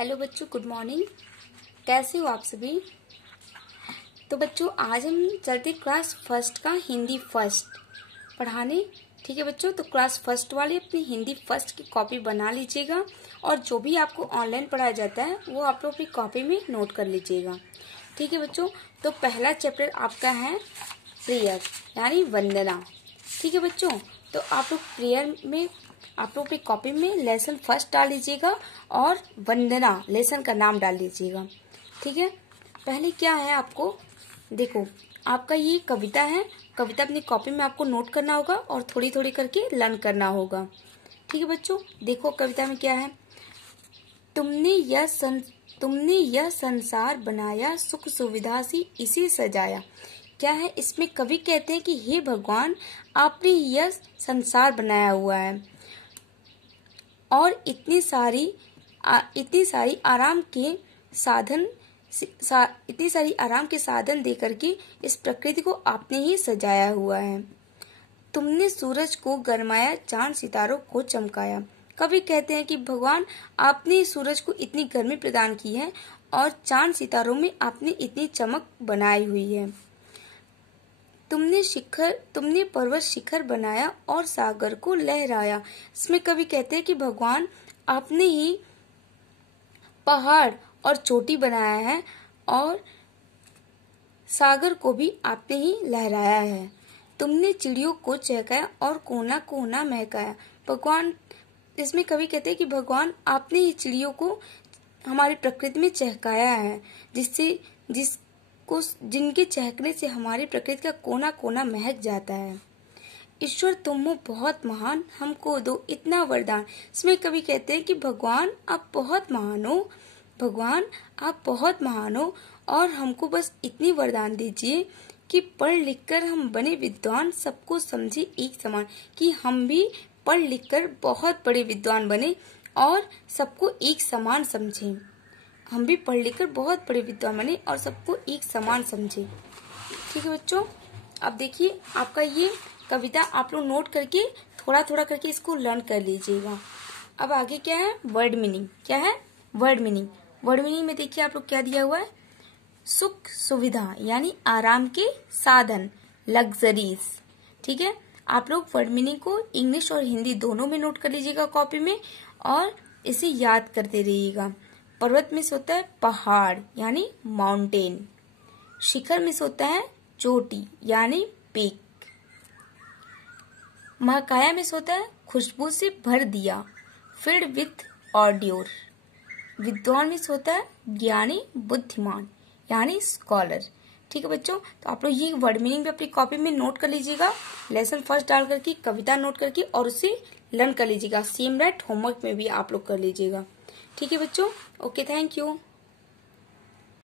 Hello बच्चों, good morning. कैसे हो आप सभी? तो बच्चों, आज हम चलते क्लास फर्स्ट का हिंदी फर्स्ट पढ़ाने। ठीक है बच्चों, तो क्लास फर्स्ट वाले अपनी हिंदी फर्स्ट की कॉपी बना लीजिएगा और जो भी आपको ऑनलाइन पढ़ाया जाता है वो आप लोग अपनी कॉपी में नोट कर लीजिएगा। ठीक है बच्चों, तो पहला चैप्टर आपका है प्रेयर यानी वंदना। ठीक है बच्चों, तो आप लोग प्रेयर में आप लोग अपनी कॉपी में लेसन फर्स्ट डाल लीजिएगा और वंदना लेसन का नाम डाल लीजिएगा। ठीक है, पहले क्या है आपको देखो, आपका ये कविता है। कविता अपनी कॉपी में आपको नोट करना होगा और थोड़ी थोड़ी करके लर्न करना होगा। ठीक है बच्चों, देखो कविता में क्या है। तुमने यह संसार बनाया, सुख सुविधा से इसे सजाया। क्या है इसमें? कवि कहते हैं कि हे भगवान, आपने यह संसार बनाया हुआ है और इतनी सारी आराम के साधन दे करके इस प्रकृति को आपने ही सजाया हुआ है। तुमने सूरज को गरमाया, चांद सितारों को चमकाया। कवि कहते हैं कि भगवान, आपने सूरज को इतनी गर्मी प्रदान की है और चांद सितारों में आपने इतनी चमक बनाई हुई है। तुमने पर्वत शिखर बनाया और सागर को लहराया। इसमें कवि कहते हैं कि भगवान, आपने ही पहाड़ और चोटी बनाया है और सागर को भी आपने ही लहराया है। तुमने चिड़ियों को चहकाया और कोना कोना महकाया। भगवान, इसमें कवि कहते हैं कि भगवान, आपने ही चिड़ियों को हमारी प्रकृति में चहकाया है, जिनके चहकने से हमारी प्रकृति का कोना कोना महक जाता है। ईश्वर, तुम हो बहुत महान, हमको दो इतना वरदान। इसमें कवि कहते हैं कि भगवान, आप बहुत महान हो। भगवान, आप बहुत महान हो और हमको बस इतनी वरदान दीजिए कि पढ़ लिख कर हम बने विद्वान, सबको समझे एक समान। कि हम भी पढ़ लिख कर बहुत बड़े विद्वान बने और सबको एक समान समझें। हम भी पढ़ लिख कर बहुत बड़े विद्वान बने और सबको एक समान समझे। ठीक है बच्चों, अब देखिए आपका ये कविता आप लोग नोट करके थोड़ा थोड़ा करके इसको लर्न कर लीजिएगा। अब आगे क्या है? Word meaning. क्या है? Word meaning. वर्ड मीनिंग में देखिए आप लोग क्या दिया हुआ है। सुख सुविधा यानी आराम के साधन, लग्जरीज। ठीक है, आप लोग वर्ड मीनिंग को इंग्लिश और हिंदी दोनों में नोट कर लीजिएगा कॉपी में और इसे याद करते रहिएगा। पर्वत में से होता है पहाड़ यानी माउंटेन। शिखर में से होता है चोटी यानी पीक। महकाया में से होता है खुशबू से भर दिया, फिल्ड विथ ऑर्ड्योर। विद्वान में से होता है ज्ञानी बुद्धिमान यानी स्कॉलर। ठीक है बच्चों, तो आप लोग ये वर्ड मीनिंग भी अपनी कॉपी में नोट कर लीजिएगा। लेसन फर्स्ट डाल करके कविता नोट करके और उसे लर्न कर लीजिएगा। सेम राइट होमवर्क में भी आप लोग कर लीजिएगा। ठीक है बच्चों, ओके, थैंक यू।